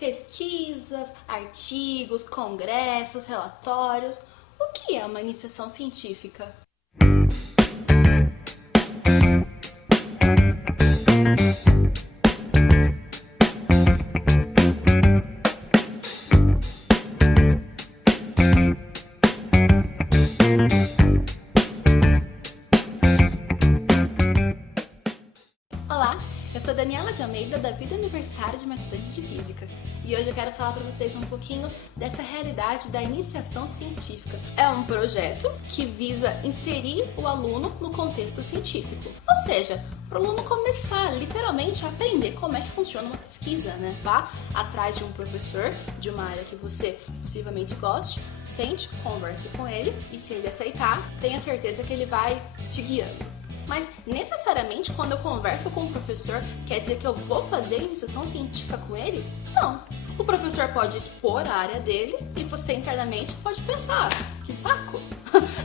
Pesquisas, artigos, congressos, relatórios. O que é uma iniciação científica? Olá, eu sou Daniela de Almeida, da Vida Universitária de uma Estudante de Física. E hoje eu quero falar para vocês um pouquinho dessa realidade da iniciação científica. É um projeto que visa inserir o aluno no contexto científico. Ou seja, para o aluno começar literalmente a aprender como é que funciona uma pesquisa, né? Vá atrás de um professor de uma área que você possivelmente goste, sente, converse com ele e se ele aceitar, tenha certeza que ele vai te guiando. Mas necessariamente quando eu converso com o professor, quer dizer que eu vou fazer iniciação científica com ele? Não. O professor pode expor a área dele e você internamente pode pensar, que saco,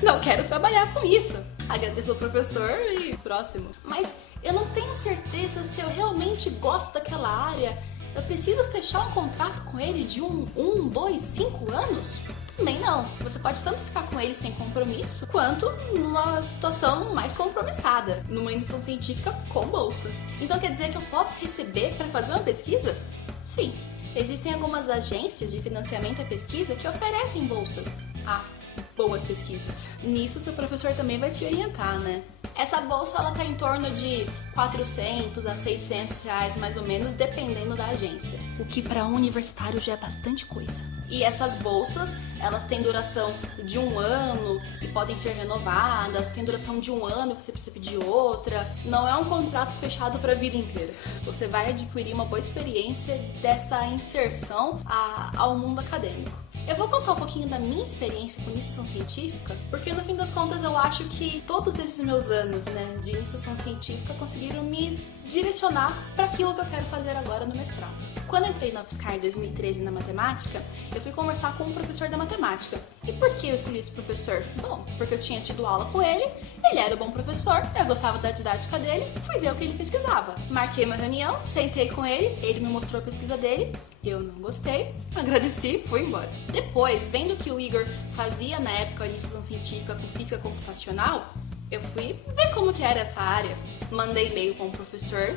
não quero trabalhar com isso. Agradeço ao professor e próximo. Mas eu não tenho certeza se eu realmente gosto daquela área. Eu preciso fechar um contrato com ele de 2, 5 anos? Também não. Você pode tanto ficar com ele sem compromisso, quanto numa situação mais compromissada, numa iniciação científica com bolsa. Então quer dizer que eu posso receber para fazer uma pesquisa? Sim. Existem algumas agências de financiamento à pesquisa que oferecem bolsas a boas pesquisas. Nisso seu professor também vai te orientar, né? Essa bolsa ela tá em torno de 400 a 600 reais mais ou menos, dependendo da agência. O que para um universitário já é bastante coisa. E essas bolsas, elas têm duração de 1 ano e podem ser renovadas, tem duração de 1 ano e você precisa pedir outra. Não é um contrato fechado para a vida inteira. Você vai adquirir uma boa experiência dessa inserção ao mundo acadêmico. Eu vou contar um pouquinho da minha experiência com iniciação científica, porque no fim das contas eu acho que todos esses meus anos, de iniciação científica conseguiram me direcionar para aquilo que eu quero fazer agora no mestrado. Quando eu entrei na UFSCar em 2013 na matemática, eu fui conversar com um professor da matemática. E por que eu escolhi esse professor? Bom, porque eu tinha tido aula com ele era um bom professor, eu gostava da didática dele, fui ver o que ele pesquisava. Marquei uma reunião, sentei com ele me mostrou a pesquisa dele, eu não gostei, agradeci e fui embora. Depois, vendo que o Igor fazia na época a iniciação científica com física computacional, eu fui ver como que era essa área. Mandei e-mail com o professor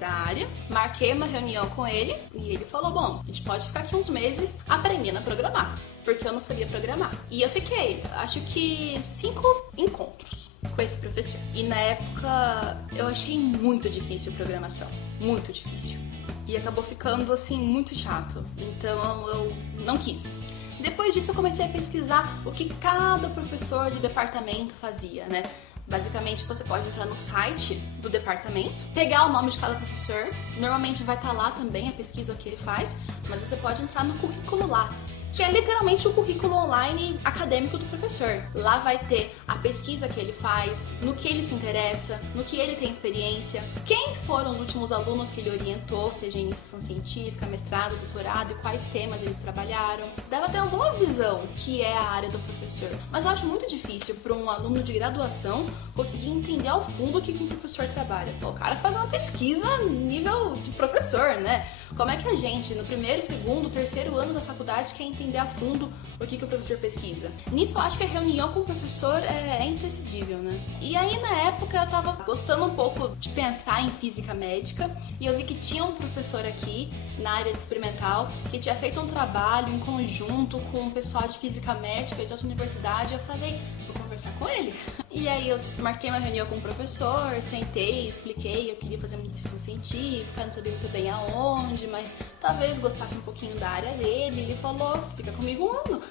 da área, marquei uma reunião com ele e ele falou, bom, a gente pode ficar aqui uns meses aprendendo a programar, porque eu não sabia programar. E eu fiquei, acho que 5 encontros com esse professor. E na época eu achei muito difícil a programação, muito difícil. E acabou ficando assim muito chato, então eu não quis. Depois disso eu comecei a pesquisar o que cada professor do departamento fazia, né? Basicamente, você pode entrar no site do departamento, pegar o nome de cada professor, normalmente vai estar lá também a pesquisa que ele faz, mas você pode entrar no currículo Lattes, que é literalmente o currículo online acadêmico do professor. Lá vai ter a pesquisa que ele faz, no que ele se interessa, no que ele tem experiência, quem foram os últimos alunos que ele orientou, seja em iniciação científica, mestrado, doutorado, e quais temas eles trabalharam. Dava até uma boa visão que é a área do professor. Mas eu acho muito difícil para um aluno de graduação conseguir entender ao fundo o que um professor trabalha. O cara faz uma pesquisa nível de professor, né? Como é que a gente, no primeiro, segundo, terceiro ano da faculdade, quer entender a fundo o que o professor pesquisa? Nisso, eu acho que a reunião com o professor é imprescindível, né? E aí, na época, eu tava gostando um pouco de pensar em física médica e eu vi que tinha um professor aqui, na área de experimental, que tinha feito um trabalho em conjunto com o pessoal de física médica de outra universidade. Eu falei, vou conversar com ele. E aí eu marquei uma reunião com o professor, sentei, expliquei, eu queria fazer uma iniciação científica, não sabia muito bem aonde, mas talvez gostasse um pouquinho da área dele. Ele falou, fica comigo 1 ano,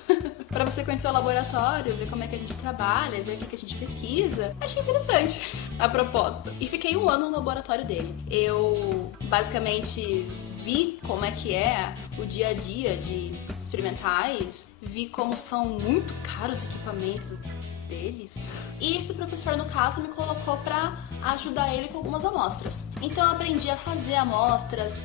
pra você conhecer o laboratório, ver como é que a gente trabalha, ver o que a gente pesquisa. Achei interessante a proposta. E fiquei 1 ano no laboratório dele. Eu basicamente vi como é que é o dia a dia de experimentais, vi como são muito caros os equipamentos deles. E esse professor, no caso, me colocou para ajudar ele com algumas amostras. Então eu aprendi a fazer amostras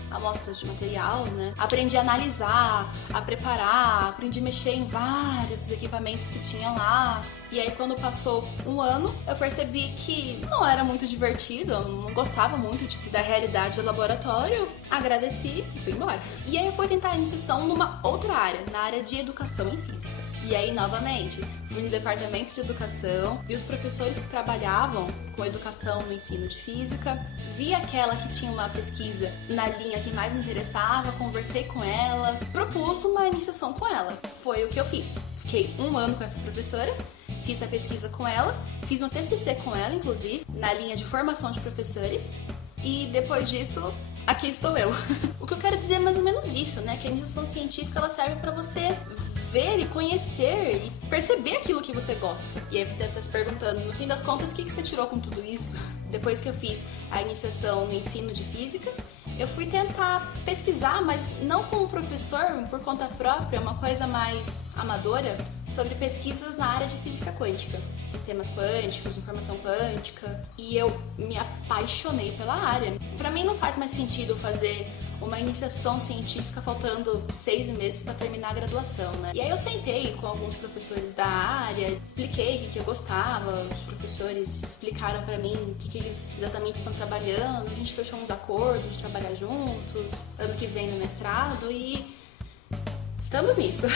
de material, né? Aprendi a analisar, a preparar, aprendi a mexer em vários equipamentos que tinham lá. E aí quando passou um ano, eu percebi que não era muito divertido, eu não gostava muito da realidade do laboratório. Agradeci e fui embora. E aí eu fui tentar a iniciação numa outra área, na área de educação em física. E aí, novamente, fui no departamento de educação, vi os professores que trabalhavam com educação no ensino de física, vi aquela que tinha uma pesquisa na linha que mais me interessava, conversei com ela, propus uma iniciação com ela. Foi o que eu fiz. Fiquei um ano com essa professora, fiz a pesquisa com ela, fiz uma TCC com ela, inclusive, na linha de formação de professores, e depois disso, aqui estou eu. O que eu quero dizer é mais ou menos isso, né? Que a iniciação científica ela serve para você ver e conhecer e perceber aquilo que você gosta. E aí você deve estar se perguntando, no fim das contas, o que você tirou com tudo isso? Depois que eu fiz a iniciação no ensino de física, eu fui tentar pesquisar, mas não como professor, por conta própria, uma coisa mais amadora, sobre pesquisas na área de física quântica, sistemas quânticos, informação quântica, e eu me apaixonei pela área. Para mim não faz mais sentido fazer uma iniciação científica faltando 6 meses para terminar a graduação, né? E aí eu sentei com alguns professores da área, expliquei o que eu gostava, os professores explicaram para mim o que eles exatamente estão trabalhando, a gente fechou uns acordos de trabalhar juntos, ano que vem no mestrado e estamos nisso.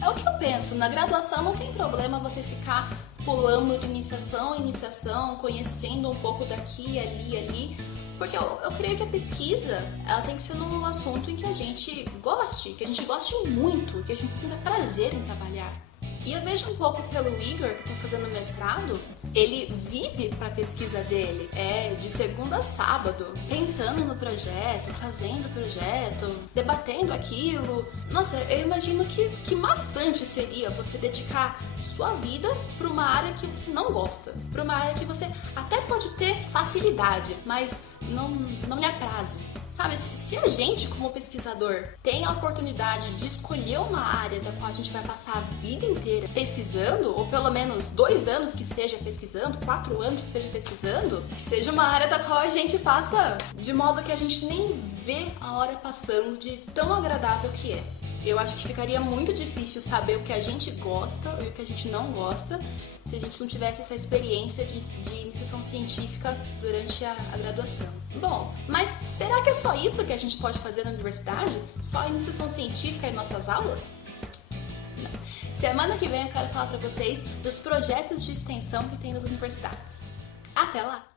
É o que eu penso, na graduação não tem problema você ficar pulando de iniciação em iniciação, conhecendo um pouco daqui, ali, porque eu creio que a pesquisa, ela tem que ser num assunto em que a gente goste muito, que a gente sinta prazer em trabalhar. E eu vejo um pouco pelo Igor, que tá fazendo mestrado, ele vive pra pesquisa dele. É de segunda a sábado, pensando no projeto, fazendo o projeto, debatendo aquilo. Nossa, eu imagino que maçante seria você dedicar sua vida pra uma área que você não gosta. Pra uma área que você até pode ter facilidade, mas não lhe apraze. Sabe, se a gente, como pesquisador, tem a oportunidade de escolher uma área da qual a gente vai passar a vida inteira pesquisando, ou pelo menos 2 anos que seja pesquisando, 4 anos que seja pesquisando, que seja uma área da qual a gente passa de modo que a gente nem vê a hora passando de tão agradável que é. Eu acho que ficaria muito difícil saber o que a gente gosta e o que a gente não gosta se a gente não tivesse essa experiência de iniciação científica durante a graduação. Bom, mas será que é só isso que a gente pode fazer na universidade? Só iniciação científica em nossas aulas? Não. Semana que vem eu quero falar para vocês dos projetos de extensão que tem nas universidades. Até lá!